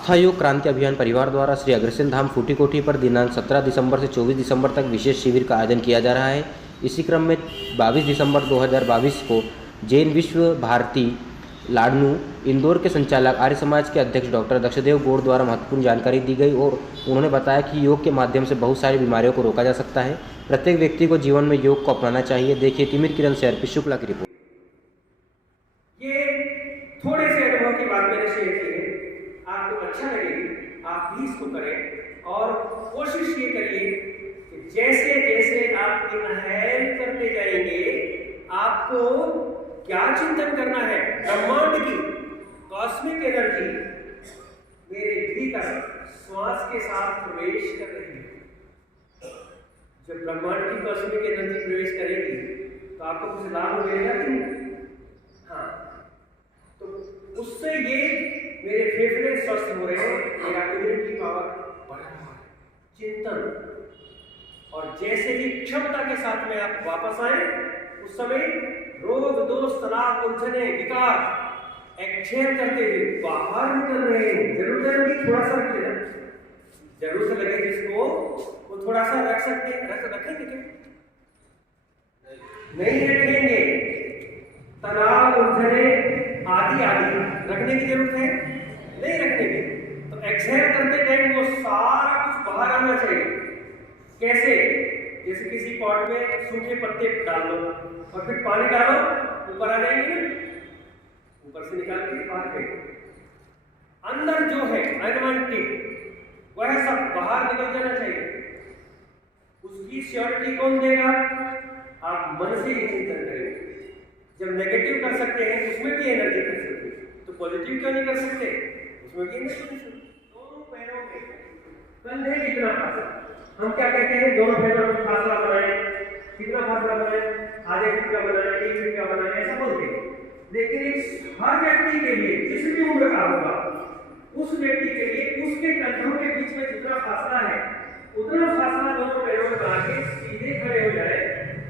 आस्था योग क्रांति अभियान परिवार द्वारा श्री अग्रसेन धाम फूटी कोठी पर दिनांक 17 दिसंबर से 24 दिसंबर तक विशेष शिविर का आयोजन किया जा रहा है। इसी क्रम में 22 दिसंबर 2022 को जैन विश्व भारती लाडनू इंदौर के संचालक आर्य समाज के अध्यक्ष डॉक्टर दक्षदेव गौड़ द्वारा महत्वपूर्ण जानकारी दी गई और उन्होंने बताया कि योग के माध्यम से बहुत सारी बीमारियों को रोका जा सकता है। प्रत्येक व्यक्ति को जीवन में योग को अपनाना चाहिए। देखिए तिमिर किरण से अर्पित शुक्ला की रिपोर्ट। ये थोड़े से अनुभव की बात मैंने शेयर की है, आपको अच्छा लगेगी, आप भी इसको करें और कोशिश ये करिए कि जैसे जैसे आप इनहेल करते जाएंगे आपको क्या चिंतन करना है, ब्रह्मांड की कॉस्मिक एनर्जी मेरे भीतर श्वास के साथ प्रवेश कर रही है। जब ब्रह्मांड की कॉस्मिक एनर्जी प्रवेश करेगी तो आपको कुछ लाभ मिलेगा कि नहीं? हाँ, तो उससे ये मेरे फेफड़े स्वस्थ हो रहे हैं, मेरा इम्यूनिटी पावर बढ़ रहा है, चिंतन। और जैसे ही क्षमता के साथ में आप वापस आए उस समय रोग दोष तनाव उलझने विकार एक्सहेल करते हुए बाहर निकल रहे हैं। जरूरत है थोड़ा सा रख लेना, जरूरत लगे जिसको वो थोड़ा सा रख सकते हैं, रखेंगे क्या? नहीं रखेंगे। तनाव उलझने आदि आदि रखने की जरूरत है, नहीं रखने की। तो एक्सहेल करते टाइम वो सारा कुछ बाहर आना चाहिए। कैसे? जैसे किसी पॉट में सूखे पत्ते डाल दो और फिर पानी डालो, ऊपर आ जाएंगे ना, ऊपर से निकाल के बाहर फेंको। अंदर जो है अनवांटेड वह सब बाहर निकल जाना चाहिए। उसकी श्योरिटी कौन देगा? आप मन से ही चिंतन करेंगे। जब नेगेटिव कर सकते हैं उसमें भी एनर्जी कर सकते हैं, तो पॉजिटिव क्यों नहीं कर सकते? उसमें भी एनर्जी। दोनों पैरों में कंधे जितना फासला, हम क्या कहते हैं, दोनों पैरों में फासला बनाएं। कितना फासला बनाएं? आधे फीट का बनाएं, 1 फीट का बनाएं, ऐसा बोलते हैं। लेकिन इस हर व्यक्ति के लिए जिस भी उम्र का होगा उस व्यक्ति के लिए उसके कंधों के बीच में जितना फासला है उतना फासला दोनों पैरों में बना के सीधे खड़े हो जाए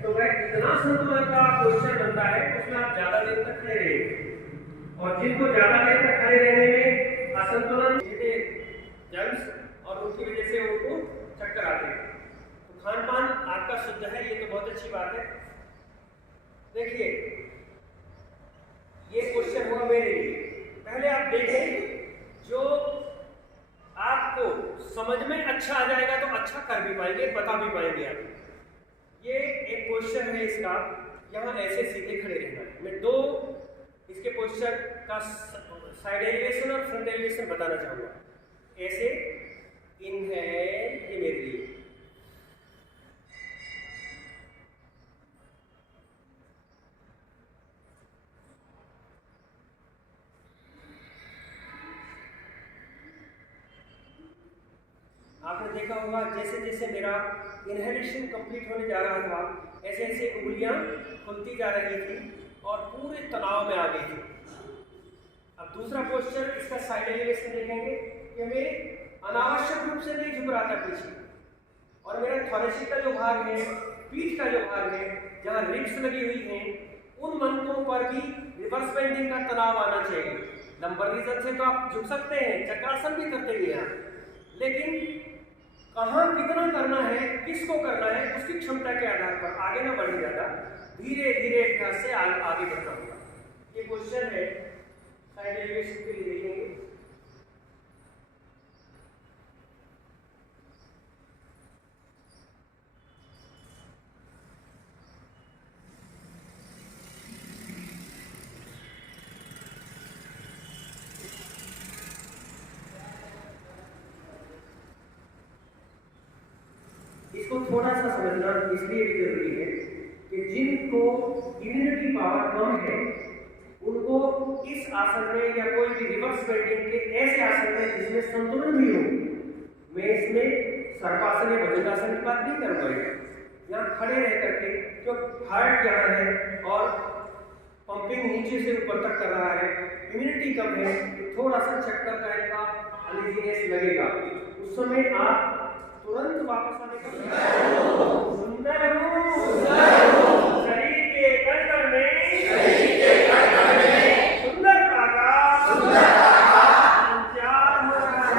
तो वह इतना संतुलन का पोस्चर बनता है उसमें आप ज्यादा देर तक खड़े रहेंगे। और जिनको ज्यादा देर तक खड़े रहने में असंतुलन जर्म्स और उसकी वजह से उनको चक्कर आते हैं। तो खान पान आपका शुद्ध है, ये तो बहुत अच्छी बात है। देखिए ये क्वेश्चन हुआ मेरे लिए। पहले आप देखें जो आपको समझ में अच्छा आ जाएगा तो अच्छा कर भी पाएंगे, बता भी पाएंगे आप। ये एक क्वेश्चन है इसका, यहाँ ऐसे सीधे खड़े रहना है। मैं दो इसके पोस्चर का साइड एलिवेशन और फ्रंट एलिवेशन बताना चाहूँगा। ऐसे इनहेल, ये मेरे लिए, आपने देखा होगा जैसे जैसे मेरा इनहेलेशन कंप्लीट होने जा रहा था ऐसे ऐसे उंगलियां खुलती जा रही थी और पूरे तनाव में आ गई थी। अब दूसरा पोस्चर इसका साइड एलिवेशन देखेंगे कि मैं अनावश्यक रूप से नहीं झुक रहा था पीछे, और मेरा थोरेसिक का जो भाग है, पीठ का जो भाग है, जहाँ रिब्स लगी हुई हैं, उन मंत्रों पर भी रिवर्स बेंडिंग का तनाव आना चाहिए। लंबर रीजन से तो आप झुक सकते हैं, चक्रासन भी करते हैं यहाँ, लेकिन कहाँ कितना करना है, किसको करना है, उसकी क्षमता के आधार पर आगे ना बढ़े ज्यादा, धीरे धीरे अभ्यास से आगे बढ़ना होगा। ये क्वेश्चन है साइड एलिवेशन के लिए देखेंगे। इसको थोड़ा सा समझना इसलिए भी जरूरी है कि जिनको इम्यूनिटी पावर कम है उनको इस आसन में या कोई भी रिवर्स बेंडिंग के ऐसे आसन में जिसमें संतुलन भी हो, मैं इसमें सर्पासन या भुजंगासन की बात नहीं करूँगा। यहाँ खड़े रह करके जो हार्ट यहाँ है और पंपिंग नीचे से ऊपर तक कर रहा है, इम्यूनिटी कम है, तो थोड़ा सा चक्कर टाइप का अनइजीनेस लगेगा। उस समय आप तुरंत वापस आने का सुंदर शरीर के कण में सुंदरता का संचार हो रहा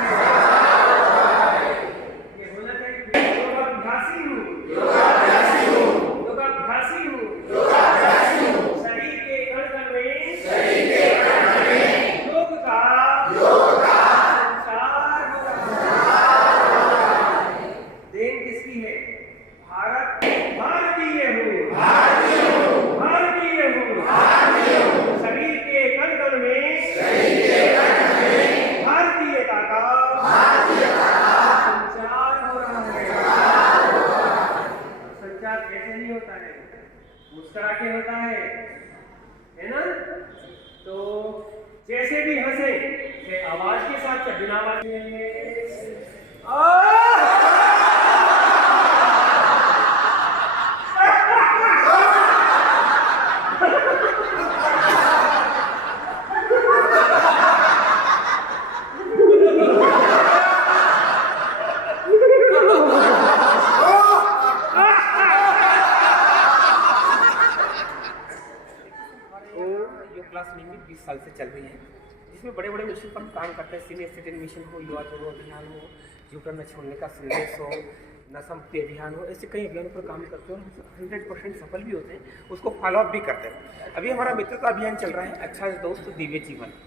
जो क्लास नियमित 20 साल से चल रही है, जिसमें बड़े बड़े मिशन पर हम काम करते हैं। सीनियर सिटीजन मिशन हो, युवा जोड़ो अभियान हो, यूटर्न न छोड़ने का संदेश हो, नशा मुक्ति अभियान हो, ऐसे कई अभियानों पर काम करते हैं और 100% सफल भी होते हैं, उसको फॉलोअप भी करते हैं। अभी हमारा मित्रता अभियान चल रहा है, अच्छा दोस्त दिव्य जीवन।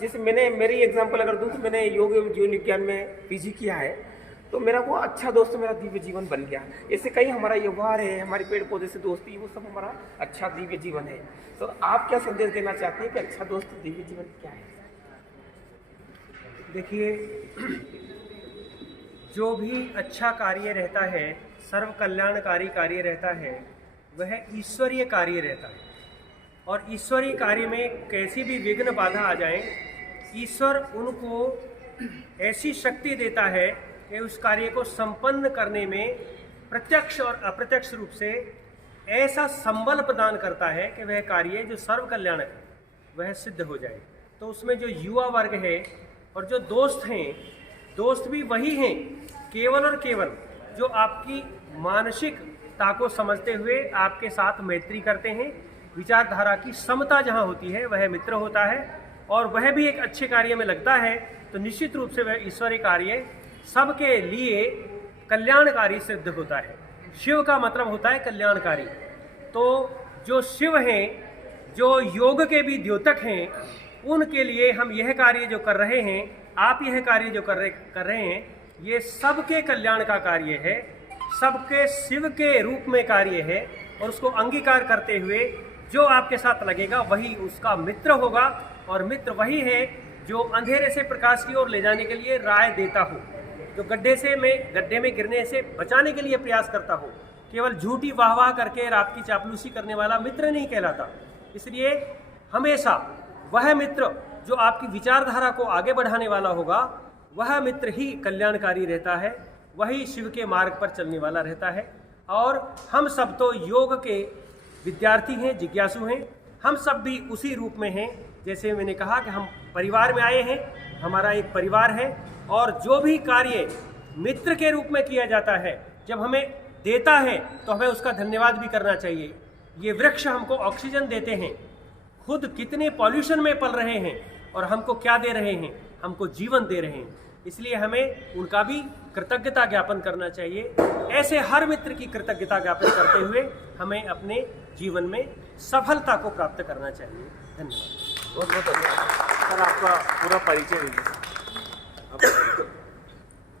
जैसे मेरी एग्जाम्पल अगर दूँ तो मैंने योग एवं जीवन विज्ञान में पीजी किया है, तो मेरा वो अच्छा दोस्त मेरा दिव्य जीवन बन गया। ऐसे कई हमारा व्यवहार है, हमारे पेड़ पौधे से दोस्ती, वो सब हमारा अच्छा दिव्य जीवन है। तो आप क्या संदेश देना चाहते हैं कि अच्छा दोस्त दिव्य जीवन क्या है? देखिए, जो भी अच्छा कार्य रहता है, सर्व कल्याणकारी कार्य रहता है, वह ईश्वरीय कार्य रहता है। और ईश्वरीय कार्य में कैसी भी विघ्न बाधा आ जाए, ईश्वर उनको ऐसी शक्ति देता है कि उस कार्य को संपन्न करने में प्रत्यक्ष और अप्रत्यक्ष रूप से ऐसा संबल प्रदान करता है कि वह कार्य जो सर्व कल्याणक है वह सिद्ध हो जाए। तो उसमें जो युवा वर्ग है और जो दोस्त हैं, दोस्त भी वही हैं केवल और केवल जो आपकी मानसिकता को समझते हुए आपके साथ मैत्री करते हैं। विचारधारा की समता जहाँ होती है वह मित्र होता है, और वह भी एक अच्छे कार्य में लगता है तो निश्चित रूप से वह ईश्वरीय कार्य सबके लिए कल्याणकारी सिद्ध होता है। शिव का मतलब होता है कल्याणकारी। तो जो शिव हैं, जो योग के भी द्योतक हैं, उनके लिए हम यह कार्य जो कर रहे हैं, आप यह कार्य जो कर रहे हैं, ये सबके कल्याण का कार्य है, सबके शिव के रूप में कार्य है। और उसको अंगीकार करते हुए जो आपके साथ लगेगा वही उसका मित्र होगा, और मित्र वही है जो अंधेरे से प्रकाश की ओर ले जाने के लिए राय देता हो, जो गड्ढे में गिरने से बचाने के लिए प्रयास करता हो। केवल झूठी वाहवाह करके रात की चापलूसी करने वाला मित्र नहीं कहलाता। इसलिए हमेशा वह मित्र जो आपकी विचारधारा को आगे बढ़ाने वाला होगा, वह मित्र ही कल्याणकारी रहता है, वही शिव के मार्ग पर चलने वाला रहता है। और हम सब तो योग के विद्यार्थी हैं, जिज्ञासु हैं। हम सब भी उसी रूप में हैं। जैसे मैंने कहा कि हम परिवार में आए हैं, हमारा एक परिवार है, और जो भी कार्य मित्र के रूप में किया जाता है, जब हमें देता है तो हमें उसका धन्यवाद भी करना चाहिए। ये वृक्ष हमको ऑक्सीजन देते हैं, खुद कितने पॉल्यूशन में पल रहे हैं, और हमको क्या दे रहे हैं? हमको जीवन दे रहे हैं। इसलिए हमें उनका भी कृतज्ञता ज्ञापन करना चाहिए। ऐसे हर मित्र की कृतज्ञता ज्ञापन करते हुए हमें अपने जीवन में सफलता को प्राप्त करना चाहिए। धन्यवाद। बहुत बहुत धन्यवाद सर। आपका पूरा परिचय दीजिए।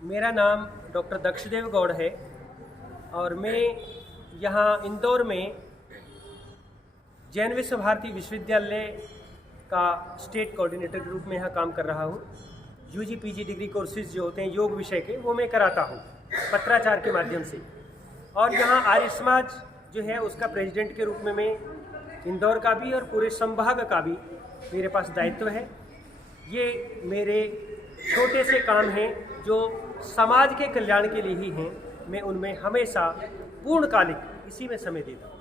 मेरा नाम डॉक्टर दक्षदेव गौड़ है, और मैं यहाँ इंदौर में जैन विश्व भारती विश्वविद्यालय का स्टेट कोऑर्डिनेटर के रूप में यहाँ काम कर रहा हूँ। यूजी पीजी डिग्री कोर्सेज जो होते हैं योग विषय के, वो मैं कराता हूँ पत्राचार के माध्यम से। और यहाँ आर्य समाज जो है उसका प्रेसिडेंट के रूप में मैं इंदौर का भी और पूरे संभाग का भी मेरे पास दायित्व है। ये मेरे छोटे से काम हैं जो समाज के कल्याण के लिए ही हैं। मैं उनमें हमेशा पूर्णकालिक इसी में समय देता हूँ।